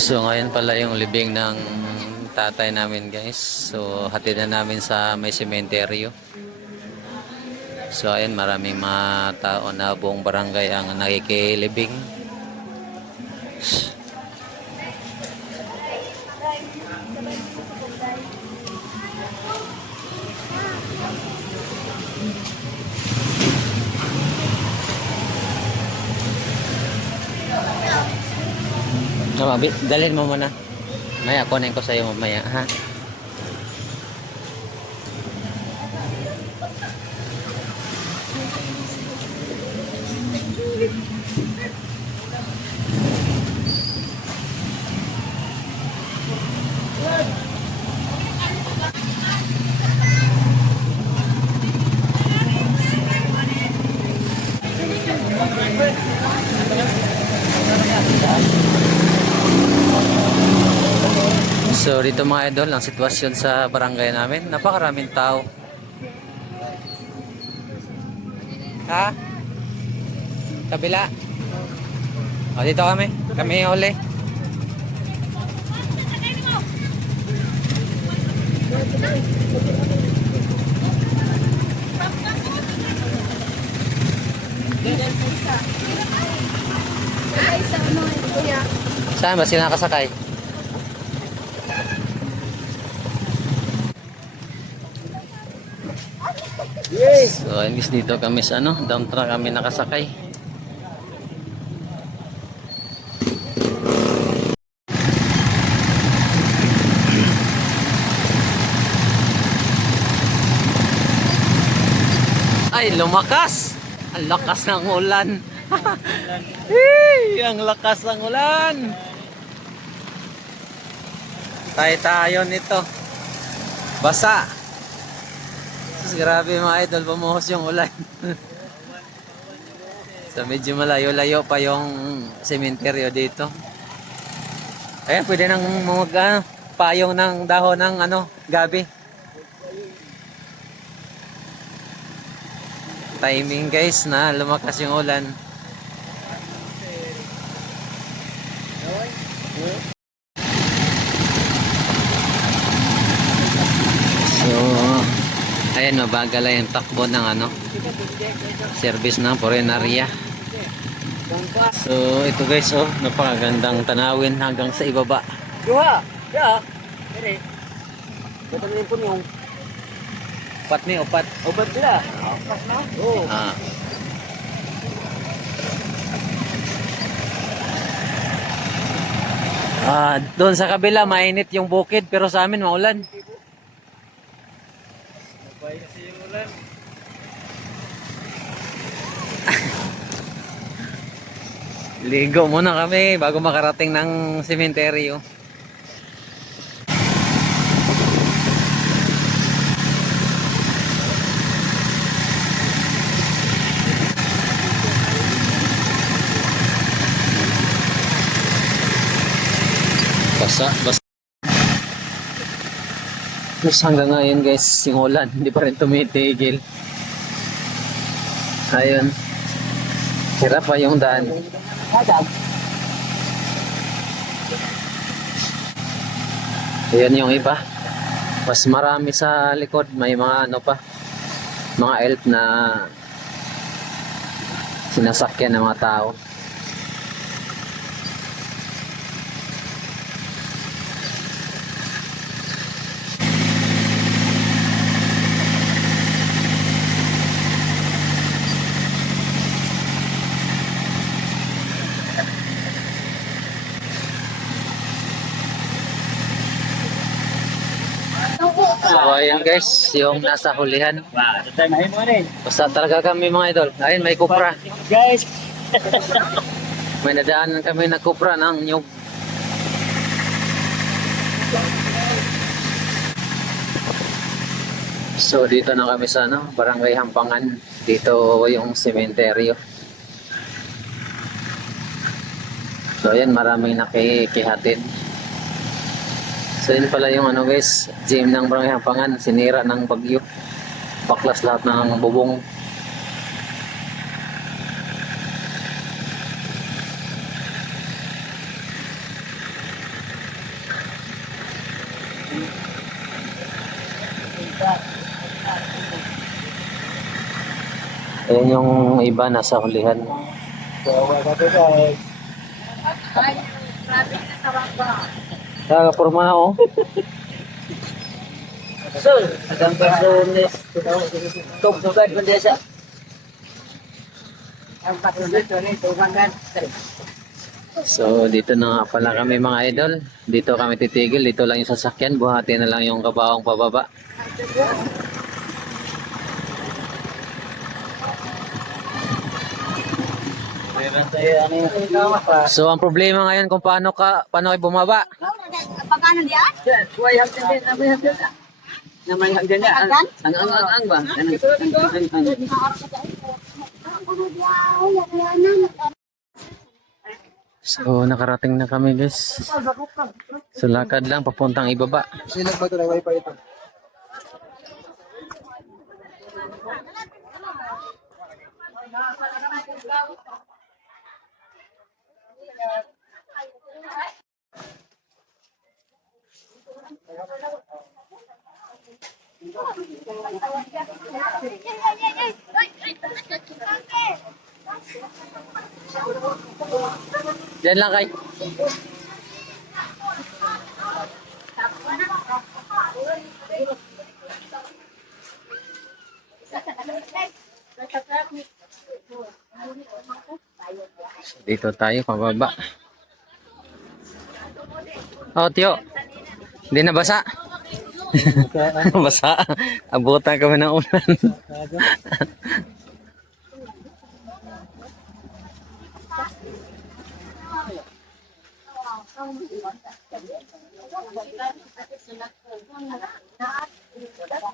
So ngayon pala yung libing ng tatay namin, guys. So hatid na namin sa may sementeryo. So ayun, maraming mga tao na buong barangay ang nakikilibing. Dalhin mo muna. Maya, kunin ko sa'yo mamaya, ha? So dito mga idol, ang sitwasyon sa barangay namin, napakaraming tao. Ha? Kabila. O dito kami uli. Saan ba sila nakasakay? So, imbis dito kami sa dump truck kami nakasakay. Ay, lumakas! Ang lakas ng ulan. Hey, ang lakas ng ulan. Tayo nito. Basa. Grabe mga idol, bumuhos yung ulan. So medyo malayo-layo pa yung sementeryo dito. Ayan, pwede nang payong ng dahon ng gabi. Timing guys na lumakas yung ulan. So ayan, mabagal lang yung takbo ng service ng Forenaria. So ito guys, napakagandang tanawin hanggang sa ibaba. Duha! Ya! Ere! Ba't naman po yung Upat. ubat sila? Upat na? Oo. Doon sa kabila mainit yung bukid, pero sa amin maulan. Sabay kasi yung ulan. Ligo muna kami bago makarating ng sementeryo. Basa. Tapos hanggang ngayon guys, yung ulan, hindi pa rin tumitigil. Ayun. Hirap pa yung daan. Ayan yung iba. Mas marami sa likod. May mga mga elf na sinasakyan ng mga tao. So ayan guys, yung nasa hulihan. Tatay mo rin. Basta talaga kami mga idol. Ayun, may Cupra. Guys! May nadaanan kami na kupra ng nyug. So dito na kami sa ano, Barangay Hampangan. Dito yung sementeryo. So ayan, maraming nakikihatid. So yun pala yung ano guys, gym ng Barangay Hampangan, sinira ng bagyo. Baklas lahat ng bubong. Ayan yung iba nasa hulihan. Nakapurma na oh. Sir, hanggang persones. Top sugad man desa. Ang patuloy to ni tumangan. So dito na nga pala kami mga idol. Dito kami titigil. Dito lang yung sasakyan. Buhati na lang yung kabaong pababa. So ang problema ngayon kung paano kayo bumaba. Pagkano diyan? Kuya hanggang din, naman hanggang. Naman hanggang na. Ang ba? So nakarating na kami guys. So lakad lang papuntang ibaba. Sino ba ito na wifi ito? Diyan lang kay. Dito tayo pababa. Oh, Tio. Hindi na basa. Basa. Abutan kami ng ulan.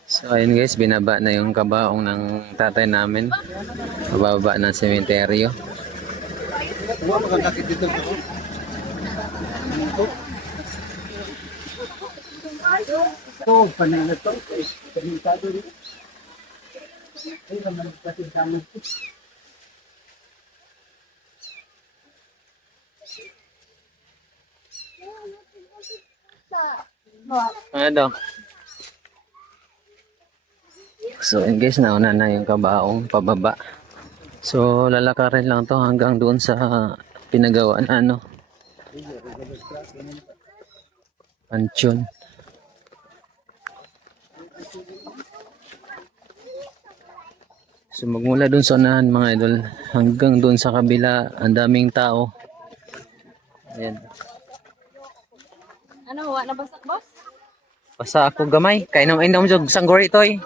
So ayun guys, binaba na yung kabaong ng tatay namin. Pababa ng sementeryo. Ito, panay na ito. Pagkintado rin. Ay, naman kasi kami. Ano? So in guys, nauna na yung kabaong pababa. So lalakarin lang to hanggang doon sa pinagawaan ano. Pansyon. So magmula doon sa unahan mga idol hanggang doon sa kabila, ang daming tao. Ayan. Ano, wa na basak boss? Basta ako gamay. Kaya naman inom jog sanggori ito eh.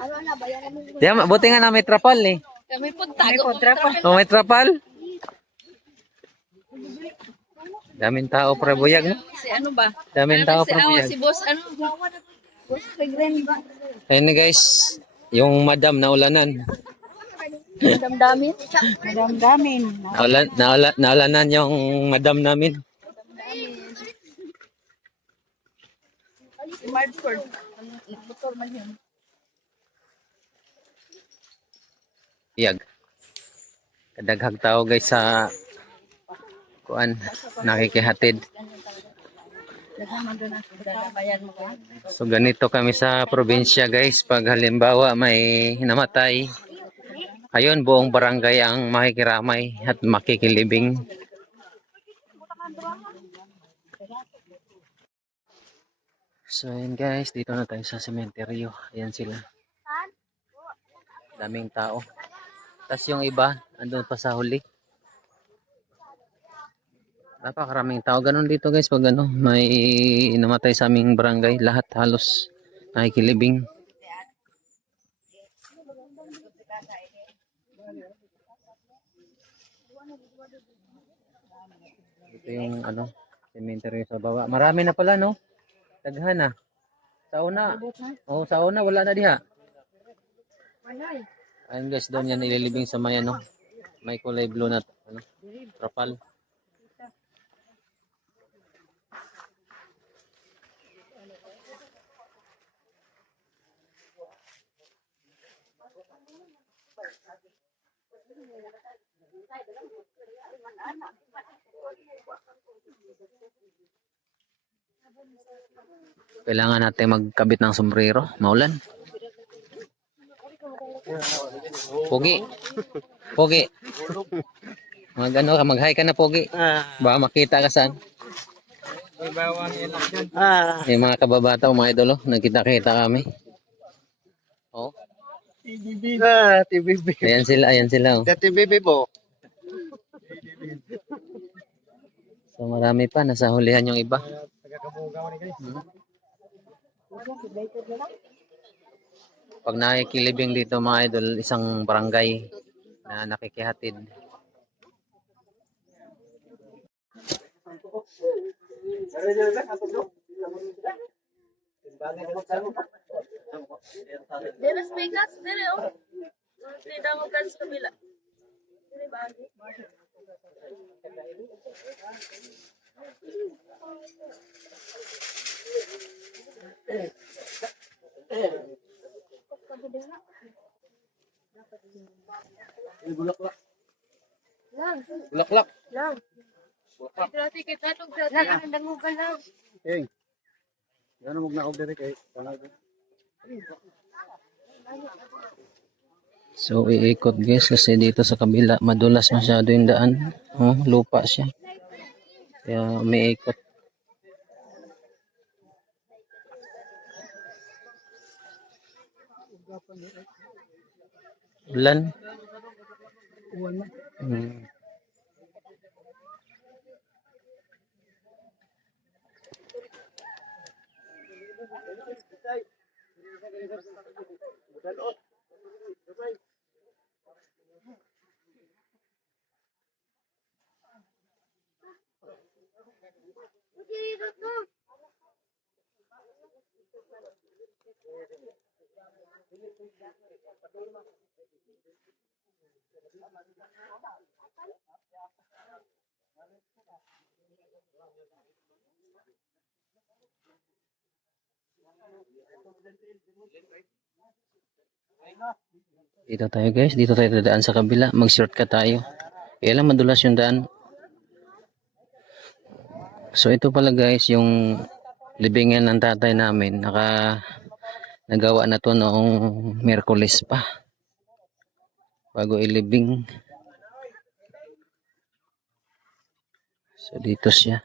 Ano na, bayaran mo. Diyan, buti nga na may trapal eh. Kami punta. May kontrapa. O may trapal? Daming tao pre buyag no? Si ano ba? Daming tao pre buyag. Si boss, ano? Boss Pegren ba? Ayun na guys, yung madam na ulanan. Damdamin? Damdamin. Naulanan yung madam namin. Si Marford. Motor man yun. Iyag. Kadaghag tao guys sa kuan nakikihatid. So ganito kami sa probinsya guys pag halimbawa may namatay. Ayun buong barangay ang makikiramay at makikilibing. So ayun guys, dito na tayo sa sementeryo. Ayan sila. Daming tao. Tapos yung iba, andun pa sa huli. Napakaraming tao. Ganun dito guys, pag ano, may namatay sa aming barangay, lahat halos nakikilibing. Ito yung ano, cemetery sa baba. Marami na pala, no? Daghan na. Sa una. Oh, sa una wala na diha. Ayun guys, doon yan ililibing sa may ano, may kulay blue na ano, trapal. Kailangan natin magkabit ng sombrero, maulan. Pogi. Pogi. Mag ano ka, mag-hi ka na, Pogi. Baka makita ka saan. Yung mga kababata, mga idolo, nagkita-kita kami. Oh. TBB. Ayan sila, ayan sila. Oh. TBB po. So marami pa, nasa hulihan yung iba. Pag nakikilibing dito mga idol, isang barangay na nakikihatid. Deres Vegas, dire oh. Tidak ako kan sa kabila. Dire ba? Bulaklak. Lang, Bulaklak. lang. Dati kita tug dati ang dangugan lang. King. Ano mo na order kay panag. So iikot guys kasi dito sa kabila madulas masyado yung daan. Oh, lupa siya. Kaya umiikot. Ulan. Hmm. Dito tayo guys, dito tayo dadaan sa kabila, mag-shortcut tayo. Kaya lang madulas yung daan. So ito pala guys, yung libingan ng tatay namin, nagawa na to noong Miyerkules pa. Bago ilibing. So dito siya.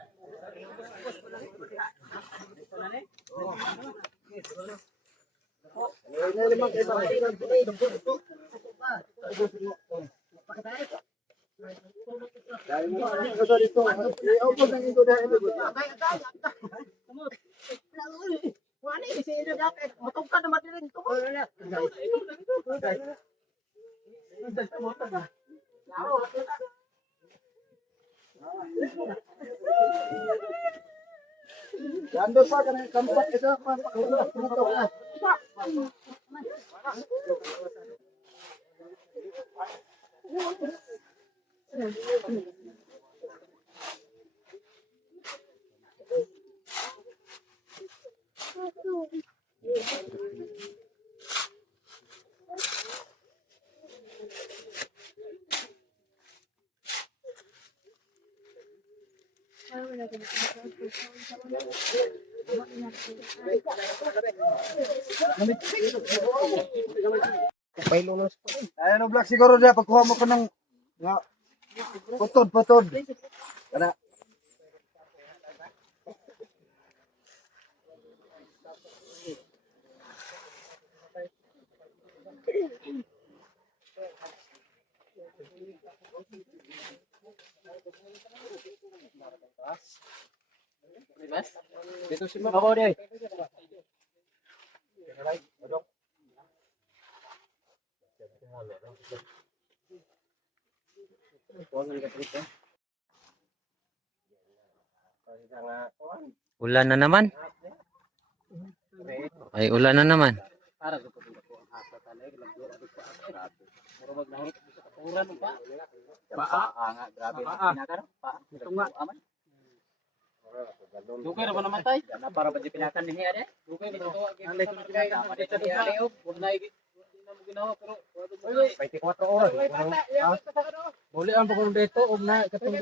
Ando pa kanang kampat ito pa. Ayan ang black siguro dia pagkuha mo ko ng nga putod. Kana dito si Mabaw di. Ulan na naman. Ay, ulan na naman. Dugay ra ba namatay? Para ba di pinakan ni Ade? Dugay ba to? Ang lay tungkol kay Ade og unay mo ginawa pero 24 oras. Buli ang pagkulo dito og na katong